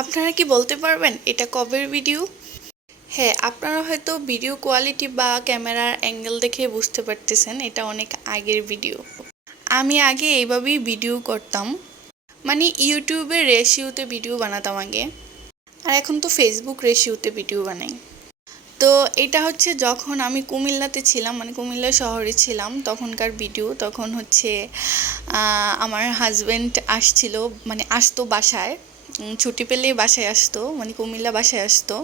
আপনারা কি বলতে পারবেন এটা কবের ভিডিও? হ্যাঁ, আপনারা হয়তো ভিডিও কোয়ালিটি বা ক্যামেরার অ্যাঙ্গেল দেখে বুঝতে পারতেছেন এটা অনেক আগের ভিডিও। আমি আগে এইভাবেই ভিডিও করতাম, মানে ইউটিউবের রেশিওতে ভিডিও বানাতাম আগে, আর এখন তো ফেসবুক রেশিওতে ভিডিও বানাই। তো এটা হচ্ছে যখন আমি কুমিল্লাতে ছিলাম, মানে কুমিল্লা শহরে ছিলাম তখনকার ভিডিও। তখন হচ্ছে আমার হাজব্যান্ড আসছিল, মানে আসতো বাসায়, ছুটি পেলেই বাসায় আসতো, মানে কুমিল্লা বাসায় আসতো।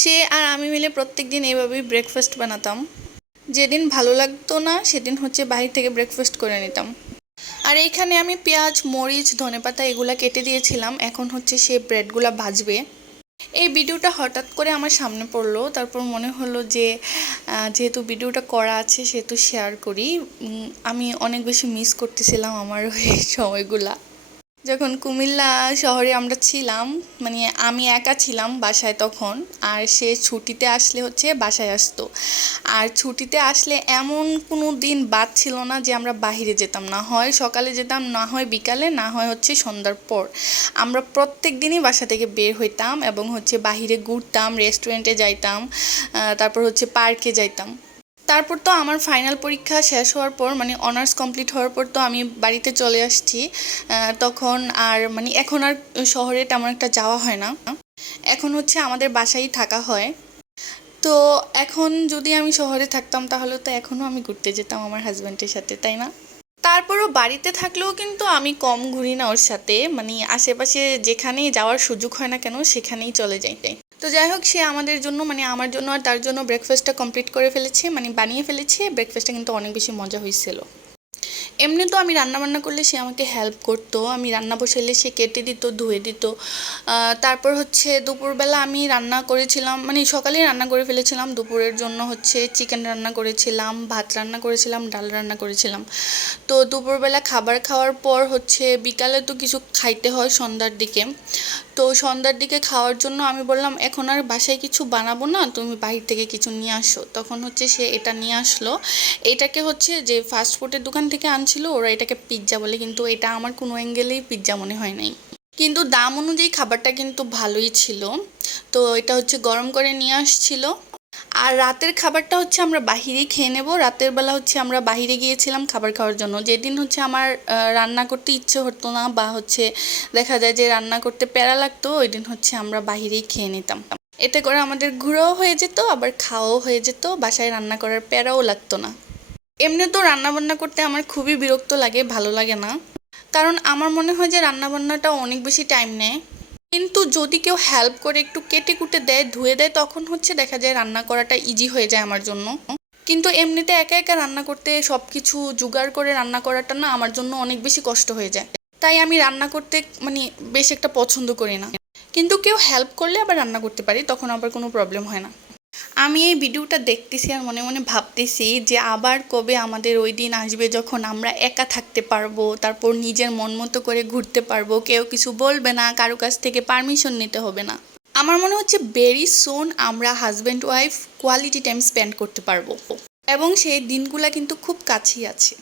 সে আর আমি মিলে প্রত্যেক দিন এইভাবেই ব্রেকফাস্ট বানাতাম। যেদিন ভালো লাগতো না সেদিন হচ্ছে বাইরে থেকে ব্রেকফাস্ট করে নিতাম। আর এইখানে আমি পেঁয়াজ, মরিচ, ধনেপাতা এগুলা কেটে দিয়েছিলাম। এখন হচ্ছে সে ব্রেডগুলা ভাজবে। এই ভিডিওটা হঠাৎ করে আমার সামনে পড়লো, তারপর মনে হলো যে যেহেতু ভিডিওটা করা আছে সেহেতু শেয়ার করি। আমি অনেক বেশি মিস করতেছিলাম আমার ওই সময়গুলা, যখন কুমিল্লা শহরে আমরা ছিলাম। মানে আমি একা ছিলাম বাসায় তখন, আর সে ছুটিতে আসলে হচ্ছে বাসায় আসতো। আর ছুটিতে আসলে এমন কোনো দিন বাদ ছিল না যে আমরা বাহিরে যেতাম না, হয় সকালে যেতাম, না হয় বিকালে, না হয় হচ্ছে সন্ধ্যার পর। আমরা প্রত্যেক দিনই বাসা থেকে বের হইতাম এবং হচ্ছে বাহিরে ঘুরতাম, রেস্টুরেন্টে যাইতাম, তারপর হচ্ছে পার্কে যাইতাম। তারপর তো আমার ফাইনাল পরীক্ষা শেষ হওয়ার পর, মানে অনার্স কমপ্লিট হওয়ার পর তো আমি বাড়িতে চলে আসছি। তখন আর মানে এখন আর শহরে তেমন একটা যাওয়া হয় না, এখন হচ্ছে আমাদের বাসায় থাকা হয়। তো এখন যদি আমি শহরে থাকতাম তাহলে তো এখনও আমি ঘুরতে যেতাম আমার হাজব্যান্ডের সাথে, তাই না? তারপরও বাড়িতে থাকলেও কিন্তু আমি কম ঘুরি না ওর সাথে, মানে আশেপাশে যেখানেই যাওয়ার সুযোগ হয় না কেন সেখানেই চলে যাই। তো যাই হোক, সে আমাদের জন্য, মানে আমার জন্য আর তার জন্য ব্রেকফাস্টটা কমপ্লিট করে ফেলেছে, মানে বানিয়ে ফেলেছে। ব্রেকফাস্টটা কিন্তু অনেক বেশি মজা হয়েছিল। এমনি তো আমি রান্না বান্না করলে সে আমাকে হেল্প করতো, আমি রান্না বসাইলে সে কেটে দিত, ধুয়ে দিত। তারপর হচ্ছে দুপুরবেলা আমি রান্না করেছিলাম, মানে সকালেই রান্না করে ফেলেছিলাম। দুপুরের জন্য হচ্ছে চিকেন রান্না করেছিলাম, ভাত রান্না করেছিলাম, ডাল রান্না করেছিলাম। তো দুপুরবেলা খাবার খাওয়ার পর হচ্ছে বিকালে তো কিছু খাইতে হয় সন্ধ্যার দিকে। তো সন্ধ্যার দিকে খাওয়ার জন্য আমি বললাম এখন আর বাসায় কিছু বানাবো না, তুমি বাহির থেকে কিছু নিয়ে আসো। তখন হচ্ছে সে এটা নিয়ে আসলো। এটাকে হচ্ছে যে ফাস্ট ফুডের দোকান থেকে আনছিল, ওরা এটাকে পিৎজা বলে, কিন্তু এটা আমার কোনো অ্যাঙ্গেলেই পিৎজা মনে হয় নাই। কিন্তু দাম অনুযায়ী খাবারটা কিন্তু ভালোই ছিল। তো এটা হচ্ছে গরম করে নিয়ে আসছিল। আর রাতের খাবারটা হচ্ছে আমরা বাহিরেই খেয়ে নেব। রাতের বেলা হচ্ছে আমরা বাহিরে গিয়েছিলাম খাবার খাওয়ার জন্য। যেদিন হচ্ছে আমার রান্না করতে ইচ্ছে হতো না, বা হচ্ছে দেখা যায় যে রান্না করতে প্যারা লাগতো, ওই দিন হচ্ছে আমরা বাহিরেই খেয়ে নিতাম। এতে করে আমাদের ঘোরাও হয়ে যেত, আবার খাওয়াও হয়ে যেত, বাসায় রান্না করার প্যারাও লাগতো না। এমনি তো রান্না বান্না করতে আমার খুবই বিরক্ত লাগে, ভালো লাগে না। কারণ আমার মনে হয় যে রান্না বান্নাটা অনেক বেশি টাইম নেয়। কিন্তু যদি কেউ হেল্প করে একটু কেটে কুটে দেয়, ধুয়ে দেয়, তখন হচ্ছে দেখা যায় রান্না করাটা ইজি হয়ে যায় আমার জন্য। কিন্তু এমনিতে একা একা রান্না করতে সব কিছু জোগাড় করে রান্না করাটা না আমার জন্য অনেক বেশি কষ্ট হয়ে যায়। তাই আমি রান্না করতে মানে বেশ একটা পছন্দ করি না। কিন্তু কেউ হেল্প করলে আবার রান্না করতে পারি, তখন আবার কোনো প্রবলেম হয় না। আমি এই ভিডিওটা দেখতেছি আর মনে মনে ভাবতেছি যে আবার কবে আমাদের ওই দিন আসবে যখন আমরা একা থাকতে পারবো, তারপর নিজের মন মতো করে ঘুরতে পারবো, কেউ কিছু বলবে না, কারো কাছ থেকে পারমিশন নিতে হবে না। আমার মনে হচ্ছে ভেরি সুন আমরা husband wife quality time spend করতে পারবো, এবং সেই দিনগুলা কিন্তু খুব কাছেই আছে।